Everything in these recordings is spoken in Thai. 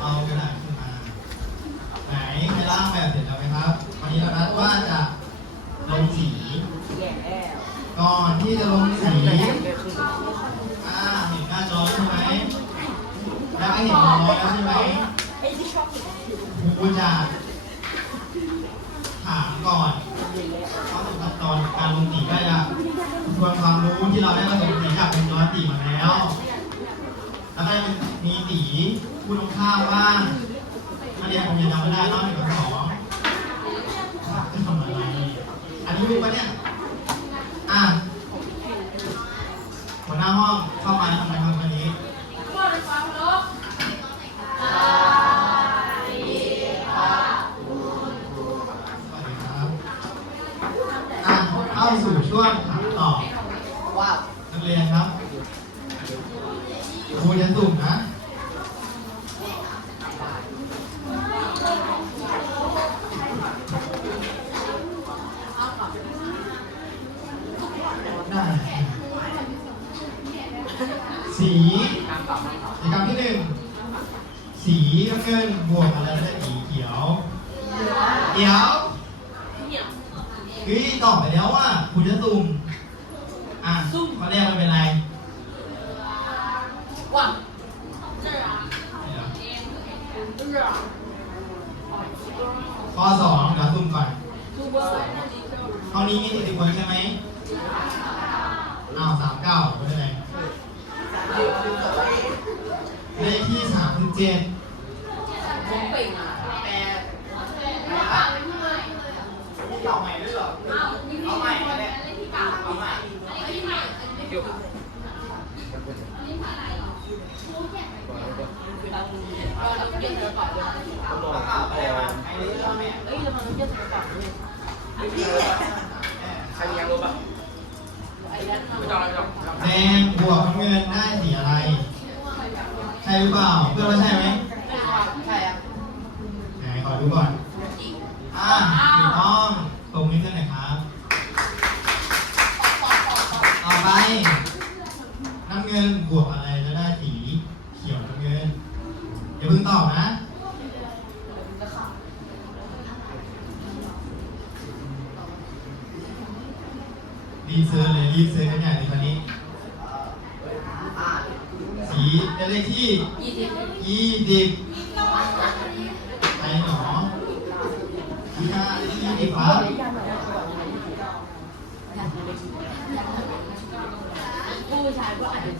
เอากระดาษขึ้นมา ไหนใครล่างแบบเสร็จแล้วไหมครับวันนี้เรานัดว่าจะลงสี ก่อนที่จะลงสีไม่ขึ้นอ่าเห็นหน้าจอใช่ไหมแล้วก็เห็นรอยแล้วใช่ไหมไอ้ที่ชอบกินครูจะถามก่อนเขาสู่ขั้นตอนการลงสีก็จะทวนความรู้ที่เราได้ผสมสีจากเป็นร้อยสีมาแล้ว แล้วก็จะมีสี พูดตรงข้ามว่างนักเรียนคงจะจำไม่ได้เนอกหนึ่งกับสองจะทำอะไรอันนี้รู้ปะเนี่ย อะหัวหน้าห้องเข้ามาทำไมครับวันนี้ สวัสดีครับอะเข้าสู่ช่วงถามตอบ ว้าว นักเรียนครับครูจะสุ่มนะ ได้สีกิจก รรมที่หนึ่งสีน้ำเงินบวกอะไรได้สีเขียวเดี๋ยวเฮ้ยตอบไปแล้วว่าคุณจะสุ่มอะสุ่มเขาเรียกมันเป็นอะไรว้าวเดี๋ยวข้อสองเดี๋ยวสุ่มก่อนห้องนี้มีสิบคนใช่ไหมอ้าวสามเก้าไม่เป็นไร เลขที่สามถึงเจ็ดผมเป่งอะแต่เอาใหม่ด้วยเหรอเอาใหม่เลยเอาใหม่เราเย็นเลยก่อนเลยเอาไปมาใครรู้แล้วเนี่ยเอ้ยเราทำเย็นเลยก่อนเลยใครมียังรู้ป่ะไอ้นั้นไม่ต้องไม่ต้องแดงบวกน้ำเงินได้สีอะไร ใช่หรือเปล่า เพื่อนว่าใช่ไหมใช่อะไหนขอดูก่อนอ่าถูกต้องตรงนี้เพื่อนหน่อยครับ ต่อไป น้ำเงินบวกอะไรจะได้สีเขียวน้ำเงินอย่าเพิ่งตอบนะรีบซื้อเลยรีบซื้อกันใหญ่เลยคนนี้ สีเป็นเลขที่ ยี่สิบ ยี่สิบใครหนอยี่ห้าเลขที่ยี่สิบครับผู้ชายก็อาจจะ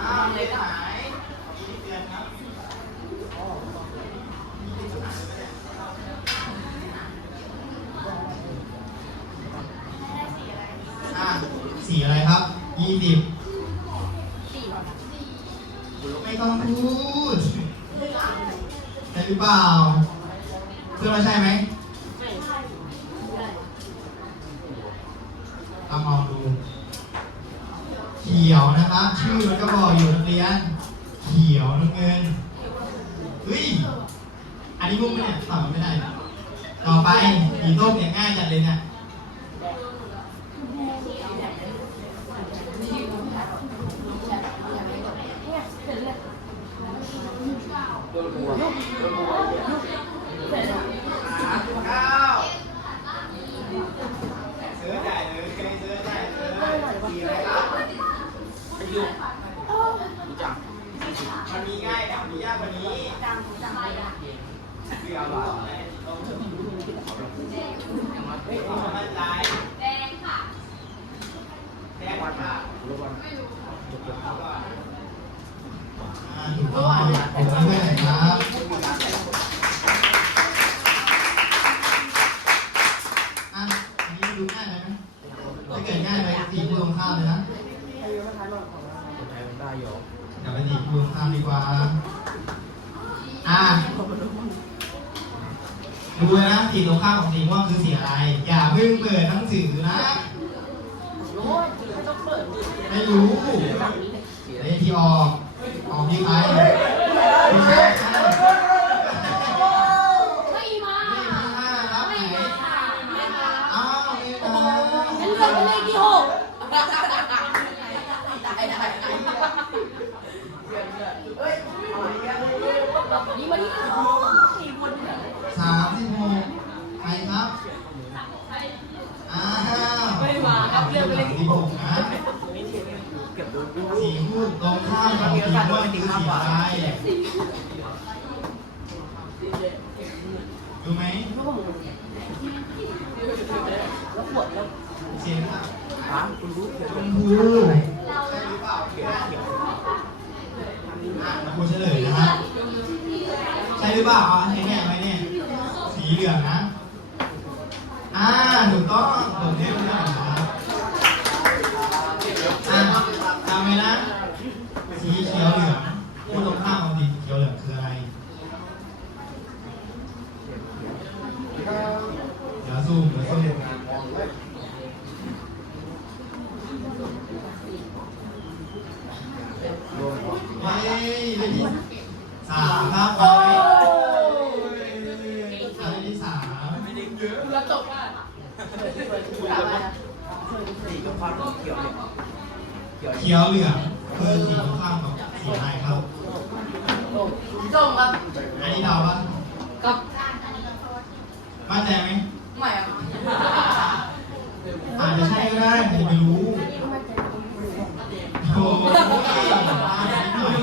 อ้าวเลขหายเดือนครับอะสีอะไรครับยี่สิบ เปล่าเพื่อนว่าใช่ไหมลองมองดู เขียวนะครับ ชื่อมันก็บอกอยู่นักเรียน เขียวน้ำเงินเฮ้ย อันนี้มุกไหมเนี่ยตอบไม่ได้ ต่อไปสีส้มเนี่ยง่ายจัดเลยเนี่ย โดนหัวโดนหัว เก้าซื้อได้เลยซื้อได้เลยสีอะไรครับ ไอ้ยูรู้จัก มันมีง่ายกับมียากกว่านี้เกี่ยวหรออะไรต้องมั่นใจแดงค่ะ แดงค่ะ รู้ป่ะ อ่าถูกต้องผมช่วยหน่อยครับอะอันนี้ดูง่ายไหมถ้าเกิดง่ายไปสีผู้ตรงข้ามเลยนะ คนไทยมันได้อยู่ เดี๋ยวไปสีผู้ตรงข้ามดีกว่า อะ ดูนะสีตรงข้ามของสีม่วงคือสีอะไร อย่าเพิ่งเปิดหนังสือนะ รู้ไม่ต้องเปิด ไม่รู้ สีอะไร เลขที่ออก ออกที่ใครไม่ใช่ใช่ ไม่มา เลขที่ห้ารับไหน ไม่มา อ้าวนี่นะ ฉันเลือกเป็นเลขที่หก เหกนะ เก็บดูดู สีคู่ตรงข้ามของสีม่วงคือสีอะไร ดูไหมแล้วปวดแล้วเสียงอะถามคุณรู้เขียนชเป็นมพูใช่หรือเปล่าเขียนเขียนอะมาคุณเฉลยนะครับใช่หรือเปล่าอะเห็นแน่ไหมเนี่ยสีเหลืองนะ อ่าถูกต้องผมเรียกได้นะครับอะจำไว้นะ สีเขียวเหลืองคู่ตรงข้ามของสีเขียวเหลืองคืออะไร เดี๋ยวซูมเดี๋ยวซูมเฮ้ยเลขที่สามครับไปเลขที่สาม ไม่ได้เยอะ แล้วตกว่าถามว่า สีกับความเขี ยวเนี่ยเขียวเขียวเหลืองคือสีตรงข้ามกับสีอะไรครับส่งครับ อันนี้เดาปะกับมั่นใจไหมไม่อะอาจจะใช่ก็ได้อาจจะไม่รู้โอ้โหหน่อย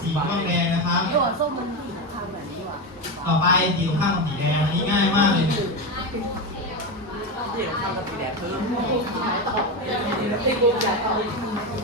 สีม่วงแดงนะครับโยนส้มมันสีทางแบบนี้ว่ะต่อไปสีตรงข้ามกับสีแดงอันนี้ง่ายมากเลยที่เราทำกับสีแดงคือหายต่อที่กูอย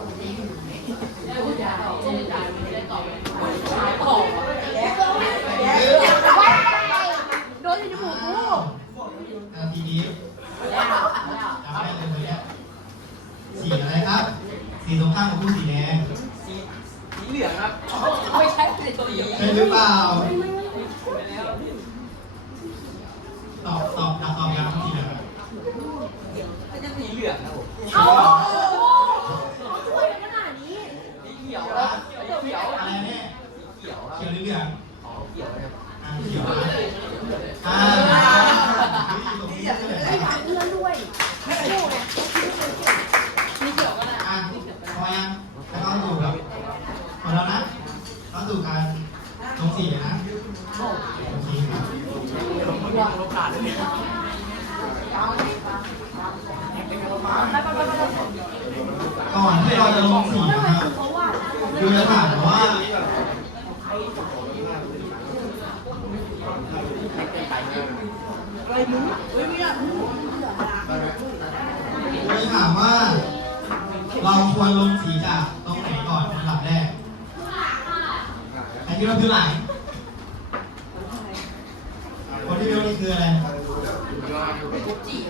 รู้นี่คืออะไร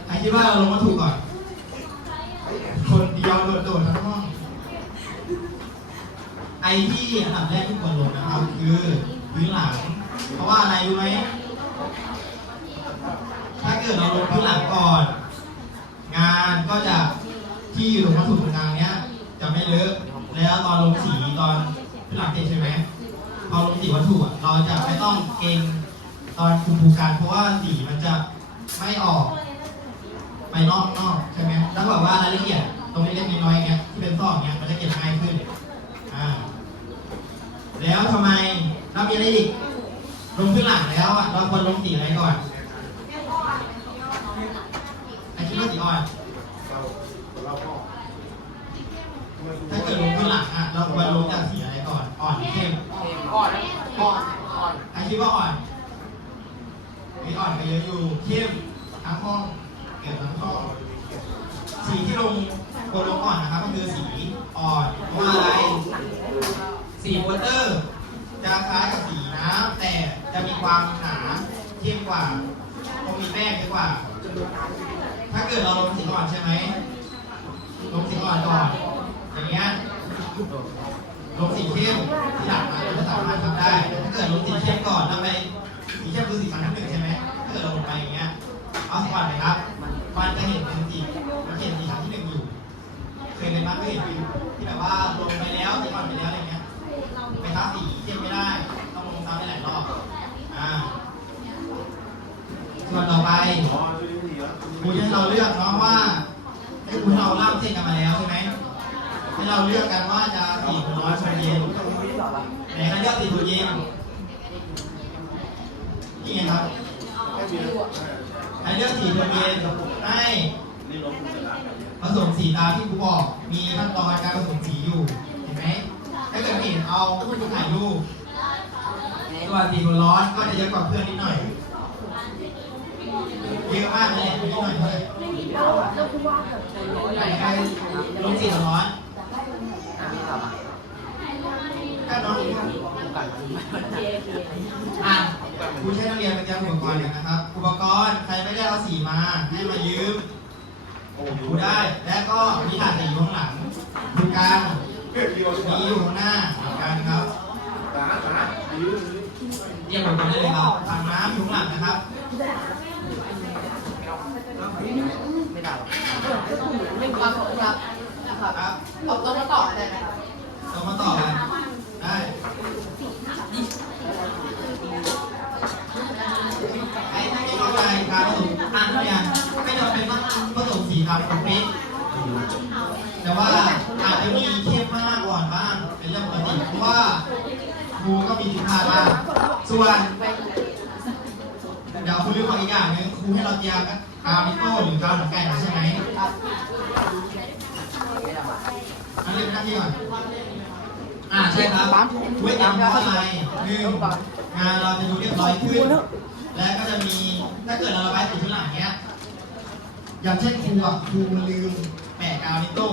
ใครคิดว่าเราลงวัตถุก่อน คนเดียวโดดๆทั้งห้องไอที่อันดับแรกที่ควรลงนะครับคือพื้นหลัง เพราะว่าอะไรรู้ไหมถ้าเกิดเราลงพื้นหลังก่อน งานก็จะที่อยู่ตรงวัตถุตรงกลางเนี้ย จะไม่เลอะแล้วตอนลงสีตอนพื้นหลังเสร็จใช่ไหมพอลงสีวัตถุอะเราจะไม่ต้องเกรง ตอนคุมภูการเพราะว่าสีมันจะไม่ออกไปนอกนอกใช่ไหมแล้วแบบว่ารายละเอียดตรงเล็กๆน้อยๆเงี้ยที่เป็นซอกเงี้ยมันจะเก็บง่ายขึ้นอ่าแล้วทำไมเรามีอะไรอีกลงพื้นหลังแล้วอะเราควรลงสีอะไรก่อนไอคิดว่าสีอ่อนถ้าเกิดลงพื้นหลังอะเราควรลงจากสีอะไรก่อน อ่อนหรือเข้มก่อนก่อนก่อนไอคิดว่าอ่อน มีอ่อนไปเยอะอยู่เข้มทั้งห้องเก็บทั้งห้องสีที่ลงโปรลงก่อนนะครับก็คือสีอ่อนเพราะว่าอะไร สีวอเตอร์ จะคล้ายกับสีน้ำแต่จะมีความหนาเข้มกว่าคงมีแป้งเยอะกว่า ถ้าเกิดเราลงสีอ่อนใช่ไหมลงสีอ่อนก่อนอย่างเงี้ยลงสีเข้มที่หลังอะเราจะสามารถทำได้แต่ถ้าเกิดลงสีเข้มก่อนแล้วไปสีเข้มคือสีชั้นที่หนึ่งใช่ไหม ถ้าเกิดเราลงไปอย่างเงี้ยเอาสีอ่อนเลยครับ มันจะเห็นเป็นสีมันเห็นสีชั้นที่หนึ่งอยู่ เคยเป็นบ้างก็เห็นอยู่ที่แบบว่าลงไปแล้วสีอ่อนไปแล้วอะไรเงี้ยไปทับสีเข้มไม่ได้ ต้องลงซ้ำได้หลายรอบ อ่า ส่วนต่อไปครูจะให้เราเลือกเนาะว่าให้ครูให้เราเล่าเส้นกันมาแล้วใช่ไหมให้เราเลือกกันว่าจะสีหรือร้อนชนเย็นไหนใครเลือกสีถูเย็นนี่ไงครับ ใครเลือกสีถูเย็นให้ผสมสีตามที่ครูบอก มีขั้นตอนการผสมสีอยู่ เห็นไหมถ้าเกิดไม่เห็นเอาถ่ายรูปตัวสีตัวร้อนก็จะเยอะกว่าเพื่อนนิดหน่อย เยอะมากเลยนิดหน่อยเลยแล้วคุณว่าแบบไหนใครลงสีตัวร้อนอะพี่ทำอะก็น้องกูกันมันเจเจอะ ครูใช้นักเรียนเป็นเตรียมอุปกรณ์กันนะครับ อุปกรณ์ใครไม่ได้เอาสีมาให้มายืมดูได้ และก็มีถาดสีอยู่ข้างหลังดูกลางมีอยู่ข้างหน้าเหมือนกันครับเรียกผมได้เลยครับถังน้ำอยู่ข้างหลังนะครับไม่ได้หรอกไม่ครับครับครับครับเราต้องมาต่ออะไรไหมครับเรามาต่อกันได้ สมสีดำกับปิ๊กแต่ว่าอาจจะมีเข้มมากอ่อนบ้างเป็นเรื่องปกติเพราะว่าครูก็มีผิดพลาดบ้างส่วนเดี๋ยวคุณลืมบอกอีกอย่างหนึงครูให้เราเตรียมกาวนิโต้หรือกาวหนังไก่มาใช่ไหมไม่ไหมอันนี้เป็นหน้าที่ก่อนอ่าใช่ครับเว้ยเตรียมเพราะอะไรหนึ่งงานเราจะดูเรียบร้อยขึ้น และก็จะมีถ้าเกิดเราระบายสีข้างหลังเนี้ย อย่างเช่นครูอะครูมันลืมแปะกาวนิโต้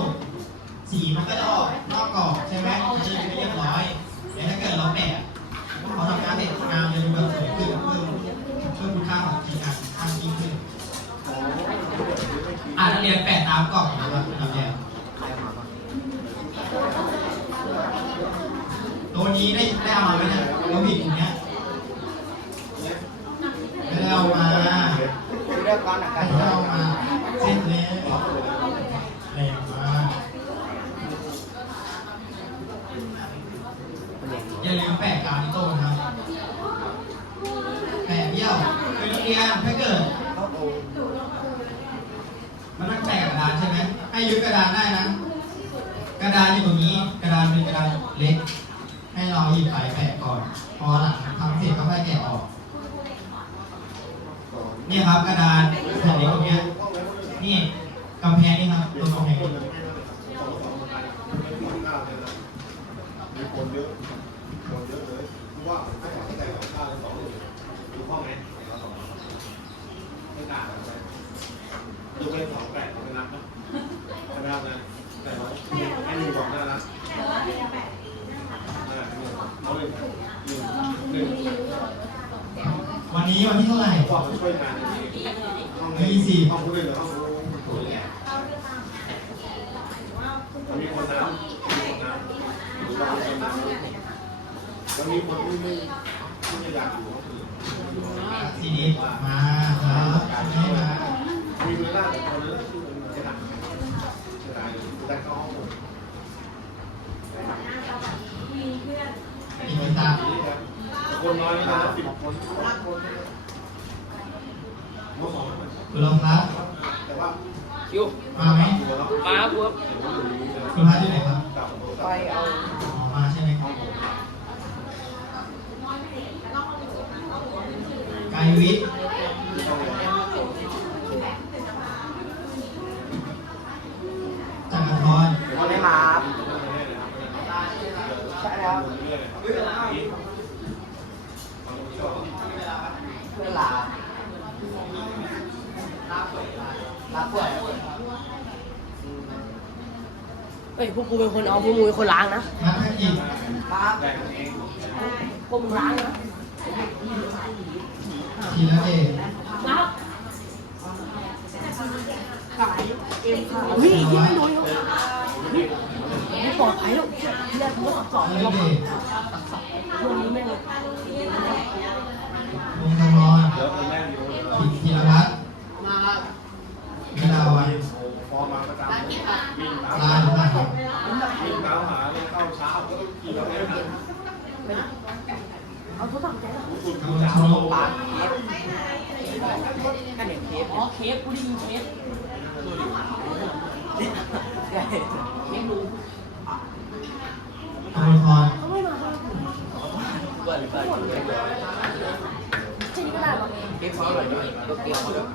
สีมันก็จะออกนอกกรอบใช่ไหมมันจะไม่เรียบร้อยแต่ถ้าเกิดเราแปะพอทำงานเสร็จงานจะดูแบบสวยขึ้นเพิ่มเพิ่มคุณค่าของทีมงานมากยิ่งขึ้นอ่านนักเรียนแปะตามกล่องนะครับนักเรียนตัวนี้ได้ได้เอามาไหมเนี่ยตัวผิดตรงเนี้ยไม่ได้เอามา คือเรื่องก้อนหนักกั ไม่ น ได้เอามาเส้นเล็กแรงมาก มันเอง อย่าลืมแปะกาวนิโต้นะครับแปะเบี้ยวคือนักเรียนถ้าเกิด ก็โอ้ มันต้องแปะกระดานใช่ไหมให้ยึด กระดานได้นะ กระดานอยู่ตรงนี้ กระดานเป็นกระดานเล็ก ให้เราหยิบไปแปะก่อน พอหลังทำเสร็จก็ค่อยแกะออก เนี่ยครับกระดานแผ่นเล็กตรงเนี้ยนี่กำแพงนี่ครับตรงกำแพงมีคนเยอะคนเยอะเลยเพราะว่าให้ความเข้าใจของข้าวทั้งสองเลยดูห้องไหมเราสองไม่ต่างกันเลยดูไปสองแปดไม่นับนะไม่นับนะแต่เราให้หนึ่งบอกน่ารักเอาเลยหนึ่งหนึ่ง วันนี้วันที่เท่าไหร่บอกมาช่วยงานห้องนี้ห้องผู้เล่นหรือห้องผู้เล่นมีคนน้ำมีคนน้ำหรือว่าคนน้ำแล้วมีคนที่ไม่ที่ไม่อยากอยู่ก็คือซีดีมาครับให้มามีเวลาแต่คนนั้นชื่อมันจะหนักจะได้แต่ก็ห้องผมอีกคนตามคนน้อยนะสิบคนห้าคนมสอง คุณรองครับแต่ว่าคิวมาไหมตัวเรามาครับผมคุณพาที่ไหนครับกลับไปเอาอ๋อมาใช่ไหมครับกายวิทย์จักรพร วันนี้มาครับใช่แล้วเพื่อนลาลาป่วย เฮ้ยพว กกูเป็นคนเอาพวกมึงเป็นคนล้างนะนักกิจครับแต่เองพวกมึงล้างนะธีรเดชเฮ้ยที่ไม่รู้ไม่ปลอดภัยหรอกเรียกพวกสองธีรเดช พวกนี้แม่ง วงศ์ธร แล้วคนแรกอยู่ ธีรพัฒน์ มา วิลาวัน ฟอร์มาประจำวิ่งตาม ลาหรือเปล่าครับ วิ่งตามหาเลยเข้าเช้าก็ต้องขี่รถไม่ทัน เอาโทรศัพท์แกนะ คุณ กำ ดู ลัง จาก ชม ร้านเคฟก็เนี่ยเคฟ อ๋อเคฟกูได้ยินเคฟ ไม่รู้กำลังพรเปิดเปิดแค่นี้ก็ได้หรอเคค้กเขาอร่อยด้วยตัวเกี๊ยวเขาด้วย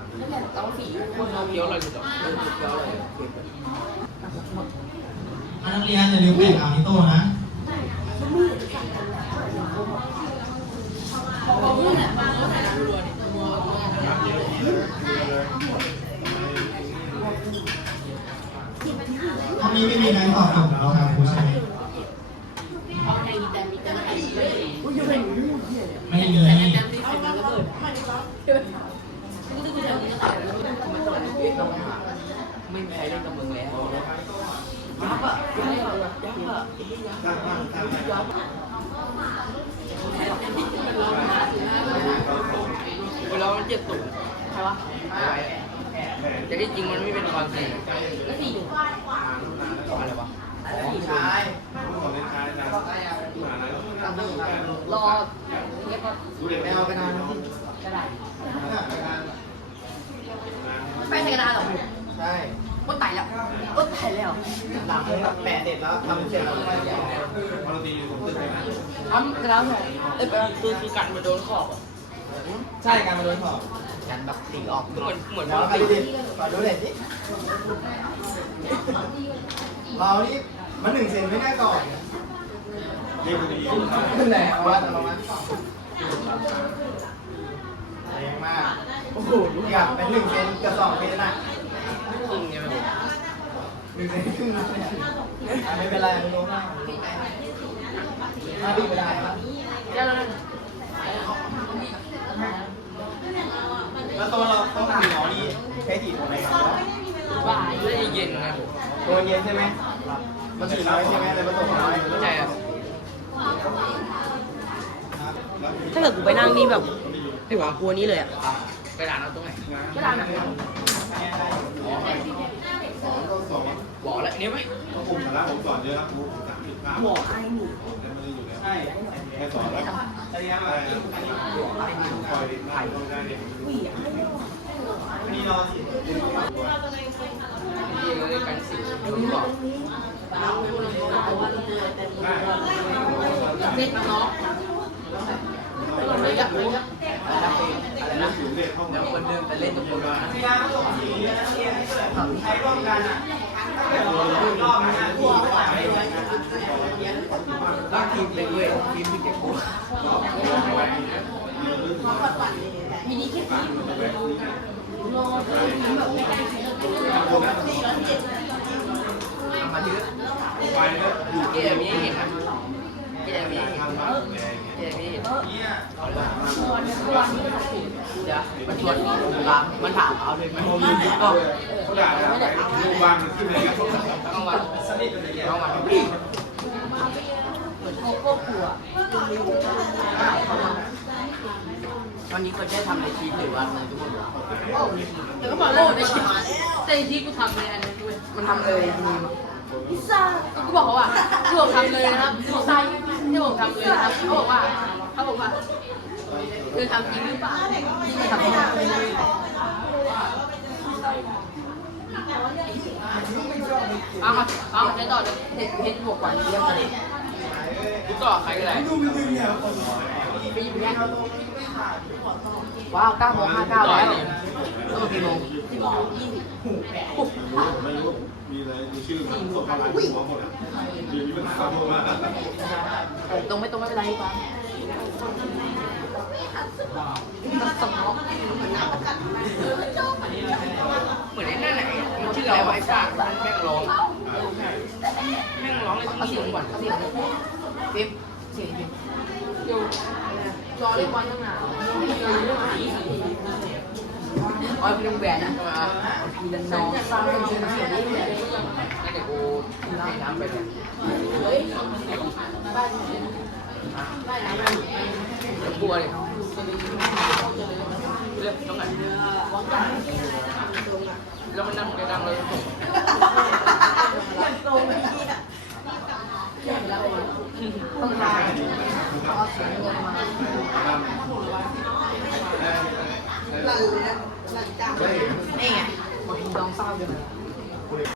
เต้าสีคนเราเกี่ยวอร่อยสุดอะเออเกี๊ยวอร่อยเก็บอะนักเรียนอย่าลืมแบ่งอานิโต้นะ องนี้ไม่มีใครสอบแล้วครับครูใช่ไหมอุ้ยไงหนูยุ่งเหี้ยนี่ไม่มีไม่มีใครเล่นกับมึงแล้วยับอะยับอะยับอะตั้งบ้างตั้งบ้างเวลามันเจ็บตุ่มใครวะแต่ที่จริงมันไม่เป็นความจริงแล้วสี่ อะไรวะผู้ชายผู้ของเล่นชายนะมาอะไรรอดูเด็กไม่เอาไปนานไปใส่กระดาษเหรอใช่ก็ตายแล้วก็ตายแล้วหลังแบบแปะเสร็จแล้วทำเสร็จแล้วก็แกะพอเราตีอยู่ผมตึกเลยนะทำกระดาษเอ้ยคือคือกันมาโดนขอบอะใช่การมาโดนสอบกันแบบสีออกเหมือนเหมือนแล้วใครดิขอดูเด็ดดิ เรานี่มันหนึ่งเซนไม่ได้ก่อนเรียกดีขึ้นแหละเอาวัดเอาวัดแรงมากโอ้โหทุกอย่างเป็นหนึ่งเซนกับสองเซนน่ะครึ่งไงไม่รู้หนึ่งเซนครึ่งไม่เป็นไรไม่รู้มากถ้าดีไม่ได้ครับ แล้วตัวเราต้องทำหมอนี่ใช้ถีบตรงไหนครับ บ่ายไม่ได้เย็นนะ ตัวเย็นใช่ไหมมันถีบน้อยใช่ไหมเลยผสมน้อยใช่ครับถ้าเกิดกูไปนั่งนี่แบบไอ้หวังกลัวนี้เลยอะกระดาษเอาตรงไหนกระดาษไหนสองบอกแล้วนี้ไหมต้องคุมสาระผมสอนเยอะครับครูสามสิบเก้าหมอไอ้หนูใช่แค่สอนแล้วใช่ยังไงคอยถ่ายตรงนั้นเนี่ยนี่เรา สิที่เราเล่นกันสีโดนขอบได้เม็ดน้องอะไรนะอะไรนะถึงเด็กห้องเดี๋ยวคนเดิมไปเล่นกับคนนะพี่น้ำส่งสีนักเรียนใช้ร่วมกันอะร่างทีมเล็กเว้ยทีมที่เก็บกูมีดีแค่นี้มาเยอะไปแล้ เกมนี้เห็นนะเกมนี้เห็นเกมนี้เห็นเนี่ยเดี๋ยวมันชวนตามมันถามเอาเลยไหมโมยืนอยู่ก็เขาด่าไปดูวางมันขึ้นเลยครับกลางวันสนิทกันเลยกลางวันวั นนี้คนได้ทำในทีมหรือว่าทุกคนแต่ก็บอกโลดในชีวิตแต่ที่กูทำเลยอันนี้ด้วยมันทำเลยพิซซ่ากูบอกเขาว่าที่ผมทำเลยนะครับที่ผมที่ผมทำเลยนะครับเขาบอกว่าเขาบอกว่าคือทำจริงหรือเปล่าที่ทำจริงเอามาเอามาใช้ต่อเลยเห็ดเห็ดบวกกว่าเยี่ยมเลยกูต่อใครก็ได้ดูมือเนี่ยไปยิบแย่ ว้าว9โมง59แล้วต้องกี่โมงที่บอกยี่สิบไม่รู้มีอะไรมีชื่อมันส่งมาหลายหัวหมดอะเดี๋ยวนี้มันเข้ามาตรงไม่ตรงไม่เป็นไรป่ะสมองเหมือนไอ้นั่นแหละมันชื่ออะไรวะไอ้ซ่ามันแม่งร้องแม่งร้องเลยต้องเสียงก่อนเสียงปิ๊บเสียงเดี๋ยว รอเล่นบอลตั้งนานออยเป็นลุงแหวนนะมีดังน้องเดี๋ยวกูน้ำน้ำไปเลยบัวเลยเลือกตรงไหนแล้วมันนั่งในดังเลยตรงนี้ต้องทาย หลังจากนี่ไงลองเศร้าดู